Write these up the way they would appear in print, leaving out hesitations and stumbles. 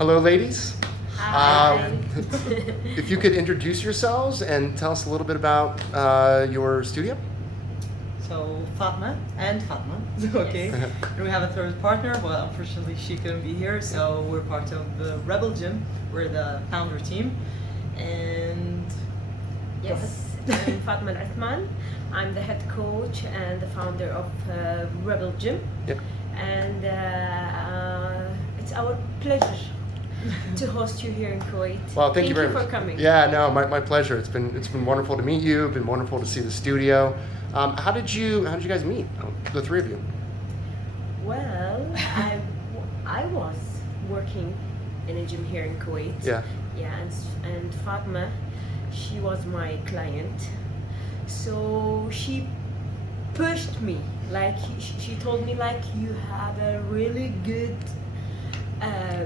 Hello, ladies. Hi. If you could introduce yourselves and tell us a little bit about your studio. So Fatma and Fatma, okay. And we have a third partner, but unfortunately she couldn't be here. So we're part of the Rebel Gym. We're the founder team, and Yes, I'm Fatma Al-Athman. I'm the head coach and the founder of Rebel Gym. Yep. And it's our pleasure to host you here in Kuwait. Well, thank you very much for coming. Yeah, no, my pleasure. It's been wonderful to meet you. It's been wonderful to see the studio. How did you guys meet? The three of you. Well, I was working in a gym here in Kuwait. Yeah. Yeah, and Fatma, she was my client. So she pushed me, like she told me, like, you have a really good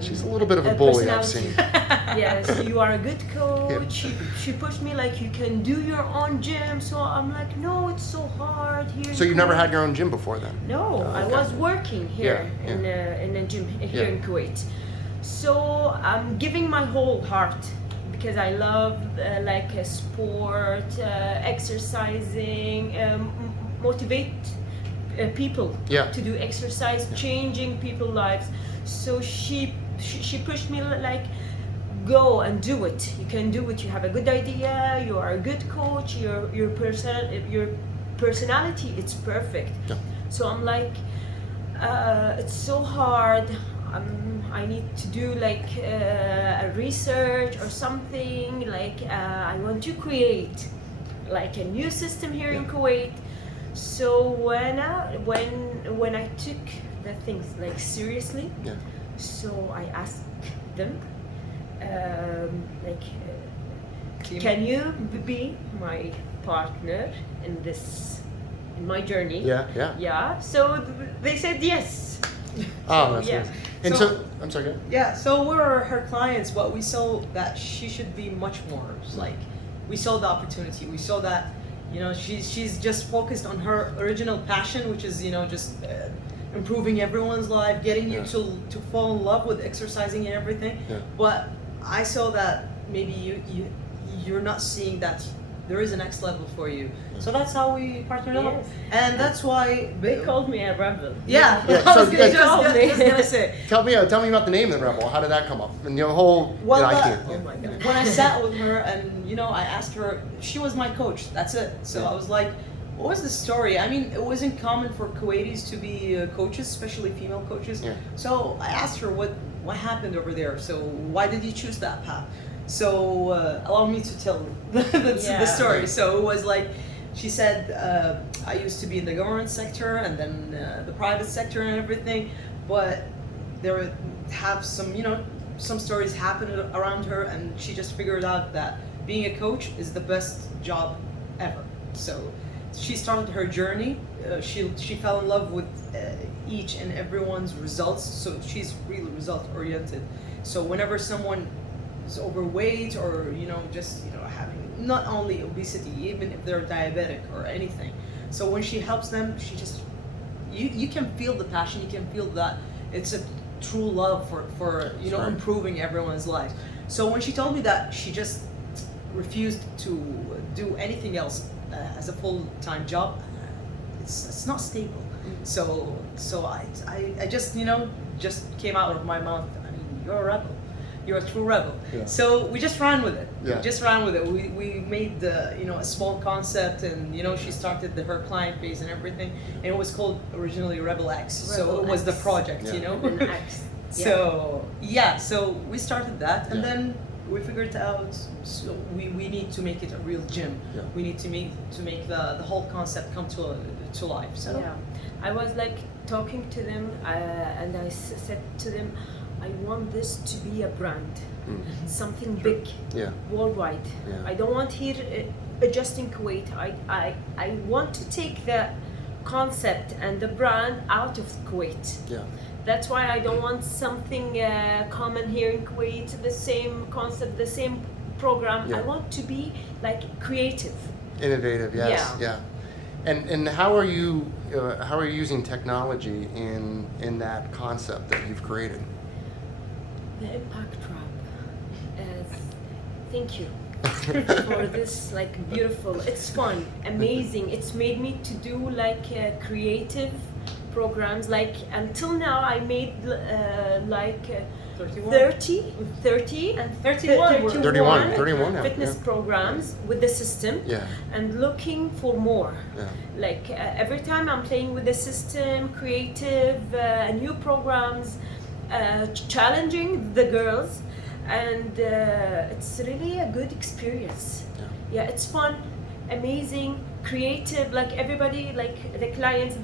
She's a little bit of a bully, I've personality. seen. Yes, you are a good coach. Yeah. She pushed me, like, you can do your own gym. So I'm like, no, it's so hard here. So you never had your own gym before then? No, I okay. was working here Yeah, in a gym here Yeah. in Kuwait. So I'm giving my whole heart because I love sport, exercising, motivate people Yeah. to do exercise, changing people's lives. So she pushed me, like, go and do it. You can do it. You have a good idea. You are a good coach. Your personality, it's perfect. Yeah. So I'm like, it's so hard. I need to do like a research or something. Like I want to create like a new system here in Yeah. Kuwait. So when I took the things like seriously, Yeah. so I asked them, team. can you be my partner in my journey? Yeah. Yeah. Yeah. So they said yes. Oh, that's yeah. nice. And So- so I'm sorry. Go ahead. yeah. So we're her clients, but we saw that she should be much more. Like, we saw the opportunity. We saw that, she's just focused on her original passion, which is just improving everyone's life, getting you Yeah. to fall in love with exercising and everything. Yeah. But I saw that maybe you're not seeing that there is a next level for you. So that's how we partnered up, Yes. and that's why They called me a rebel. Yeah, Yeah, I so was gonna, you just gonna say. Tell me about the name of the Rebel. How did that come up? And the whole Well, idea. Oh my God. When I sat with her and I asked her, she was my coach. That's it. So Yeah. I was like, what was the story? I mean, it wasn't common for Kuwaitis to be coaches, especially female coaches. Yeah. So I asked her what happened over there. So why did you choose that path? So allow me to tell the Yeah. story. So it was like, she said, I used to be in the government sector and then the private sector and everything, but there have some stories happen around her, and she just figured out that being a coach is the best job ever. So she started her journey. She fell in love with each and everyone's results. So she's really result oriented. So whenever someone is overweight or having not only obesity, even if they're diabetic or anything, so when she helps them, she just you can feel the passion. You can feel that it's a true love for Right. improving everyone's lives. So when she told me that she just refused to do anything else as a full-time job, it's not stable. So I just just came out of my mouth. I mean, you're a rebel. You're a true rebel. Yeah. So we just ran with it. Yeah. We just ran with it. We made a small concept, and she started her client base and everything, and it was called originally Rebel X. So Rebel it was the X. project, Yeah. An axe. Yeah. So we started that, and Yeah. then we figured out, so we need to make it a real gym. Yeah. We need to make the whole concept come to life. So Yeah, I was like talking to them, and I said to them, I want this to be a brand, something big, Yeah. worldwide. Yeah. I don't want here just in Kuwait. I want to take the concept and the brand out of Kuwait. Yeah. That's why I don't want something common here in Kuwait, the same concept, the same program. Yeah. I want to be like creative. Innovative. Yes. Yeah. Yeah. And how are you using technology in that concept that you've created? The impact trap. Thank you for this like beautiful. It's fun, amazing. It's made me to do like creative programs. Like until now, I made like 31. 30 and 31. 31 now, fitness yeah. programs with the system, Yeah. and looking for more. Yeah. Like every time I'm playing with the system, creative, new programs, challenging the girls, and it's really a good experience. Yeah, it's fun, amazing, creative. Like everybody, like the clients,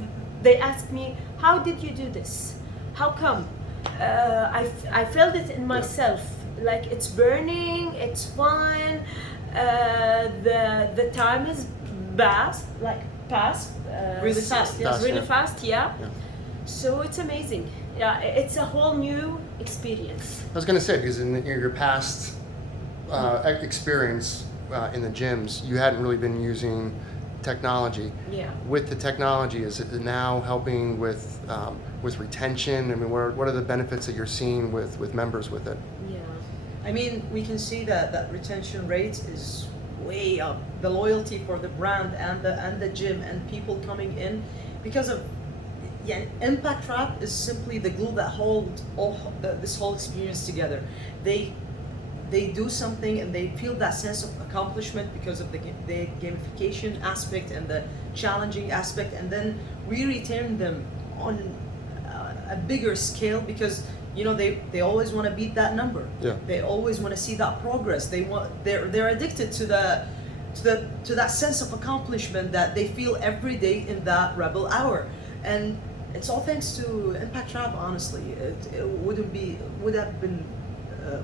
they ask me, how did you do this? How come? I felt it in myself. Like it's burning, it's fun. The time is pass Really fast, yes. Fast, really yeah. fast, yeah. Yeah. So it's amazing. Yeah, it's a whole new experience. I was going to say, because in your past experience in the gyms, you hadn't really been using technology. Yeah. With the technology, is it now helping with retention? I mean, what are the benefits that you're seeing with members with it? Yeah. I mean, we can see that retention rate is way up. The loyalty for the brand and the gym and people coming in, because of Impact Trap is simply the glue that holds this whole experience together. They do something and they feel that sense of accomplishment because of the gamification aspect and the challenging aspect, and then we retain them on a bigger scale because they always want to beat that number. Yeah. They always want to see that progress. They're addicted to that sense of accomplishment that they feel every day in that rebel hour, and it's all thanks to Impact Trap. Honestly, it would have been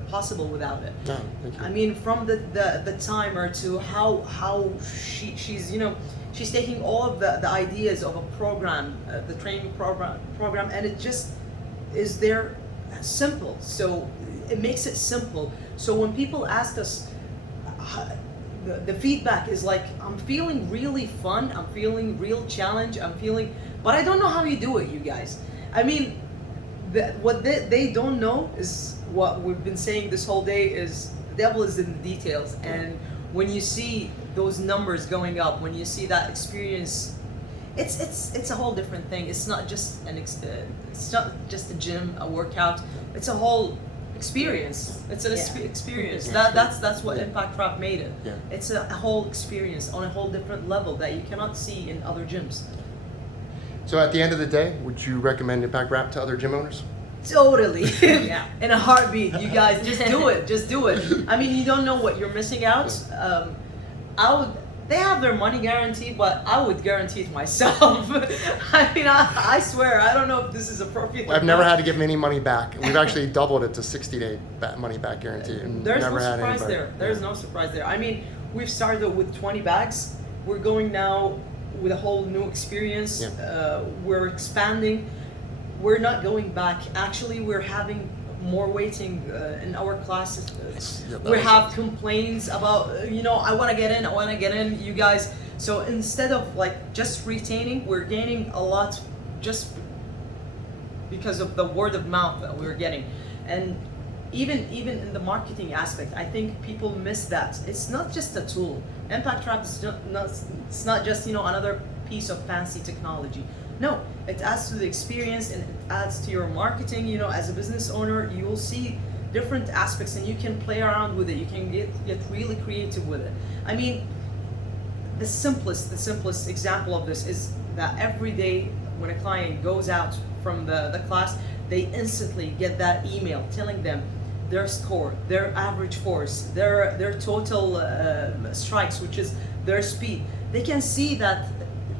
possible without it. No, thank you. I mean, from the timer to how she's taking all of the ideas of a program, the training program, and it just is there simple. So it makes it simple. So when people ask us, the feedback is like, I'm feeling really fun, I'm feeling real challenge, but I don't know how you do it, you guys. I mean, what they don't know is what we've been saying this whole day is the devil is in the details. And when you see those numbers going up, when you see that experience, it's a whole different thing. It's not just it's not just a gym, a workout. It's a whole experience. It's an experience. Yeah. That's what Impact Trap made it. Yeah. It's a whole experience on a whole different level that you cannot see in other gyms. So at the end of the day, would you recommend Impact Wrap to other gym owners? Totally. In a heartbeat. You guys just do it. Just do it. I mean, you don't know what you're missing out. They have their money guaranteed, but I would guarantee it myself. I mean, I swear, I don't know if this is appropriate. I've never had to give any money back. We've actually doubled it to 60-day money back guarantee. And There's never no had surprise anybody. there. There's no surprise there. I mean, we've started with 20 bags. We're going now with a whole new experience. Yeah. We're expanding. We're not going back. Actually, we're having more waiting in our classes. Yeah, that We was have it. complaints about, I want to get in, you guys. So instead of like just retaining, we're gaining a lot just because of the word of mouth that we're getting. And even in the marketing aspect, I think people miss that. It's not just a tool. Impact Trap is it's not just another piece of fancy technology. No, it adds to the experience and it adds to your marketing. As a business owner, you will see different aspects and you can play around with it. You can get really creative with it. I mean, the simplest example of this is that every day when a client goes out from the class, they instantly get that email telling them their score, their average force, their total strikes, which is their speed. They can see that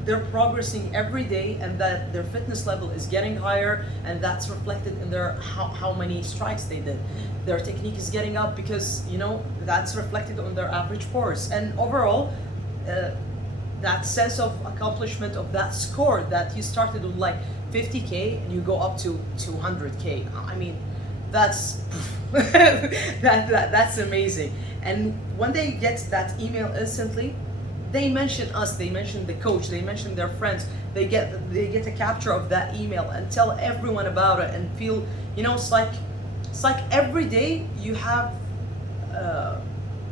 they're progressing every day and that their fitness level is getting higher, and that's reflected in their how many strikes they did. Their technique is getting up because that's reflected on their average force, and overall that sense of accomplishment of that score that you started with like 50K and you go up to 200K. I mean, that's that's amazing. And when they get that email instantly, they mention us, they mention the coach, they mention their friends, they get a capture of that email and tell everyone about it and feel, it's like it's like every day you have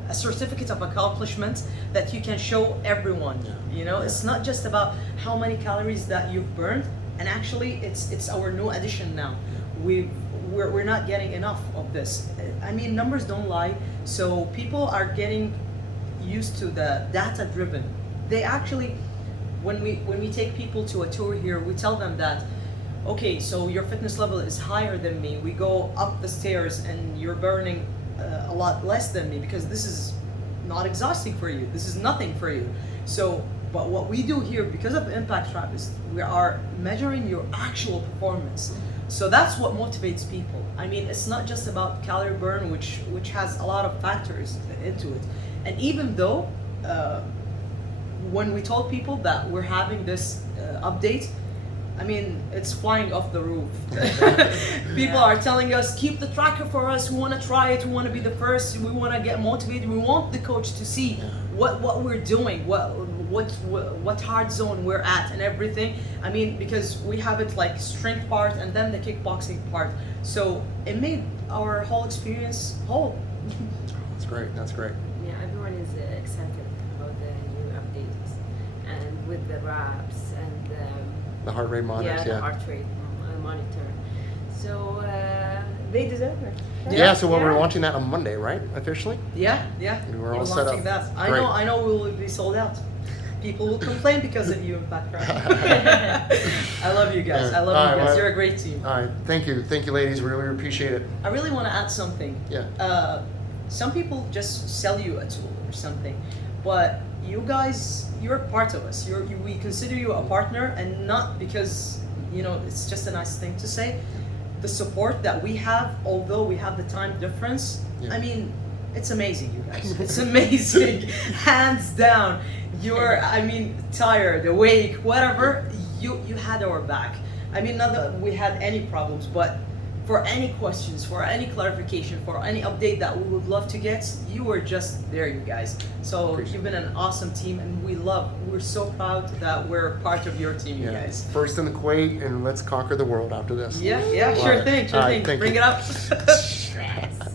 a certificate of accomplishment that you can show everyone. You know, it's not just about how many calories that you've burned, and actually it's our new addition now. We're not getting enough of this. I mean, numbers don't lie, so people are getting used to the data driven. They actually, when we take people to a tour here, we tell them that, okay, so your fitness level is higher than me. We go up the stairs and you're burning a lot less than me, because this is not exhausting for you. This is nothing for you. So, but what we do here, because of Impact Trap, is we are measuring your actual performance. So that's what motivates people. I mean, it's not just about calorie burn, which has a lot of factors into it. And even though when we told people that we're having this update, I mean, it's flying off the roof. People are telling us, keep the tracker for us. We want to try it. We want to be the first. We want to get motivated. We want the coach to see what we're doing, what hard zone we're at, and everything. I mean, because we have it like strength part and then the kickboxing part. So it made our whole experience whole. That's great. That's great. Yeah, everyone is excited about the new updates, and with the wraps and The heart rate monitors. the heart rate monitor. So they deserve it. right? Yeah. So we're launching that on Monday, right? Officially. Yeah. We're all We're set launching up. that. Great. I know we will be sold out. People will complain because of you, Impact Trap. I love you guys. I love you guys. You're a great team. All right. Thank you, ladies. We really appreciate it. I really want to add something. Yeah. Some people just sell you a tool or something, but you guys, you're part of us. We consider you a partner, and not because, you know, it's just a nice thing to say. The support that we have, although we have the time difference, I mean, it's amazing, you guys. It's amazing, hands down. You're, I mean, tired, awake, whatever, you had our back. I mean, not that we had any problems, but for any questions, for any clarification, for any update that we would love to get, you were just there, you guys. So you've been an awesome team, and we're so proud that we're part of your team, you guys. First in the Kuwait, and let's conquer the world after this. Yeah, sure thing. All right, Bring you. it up. Stress.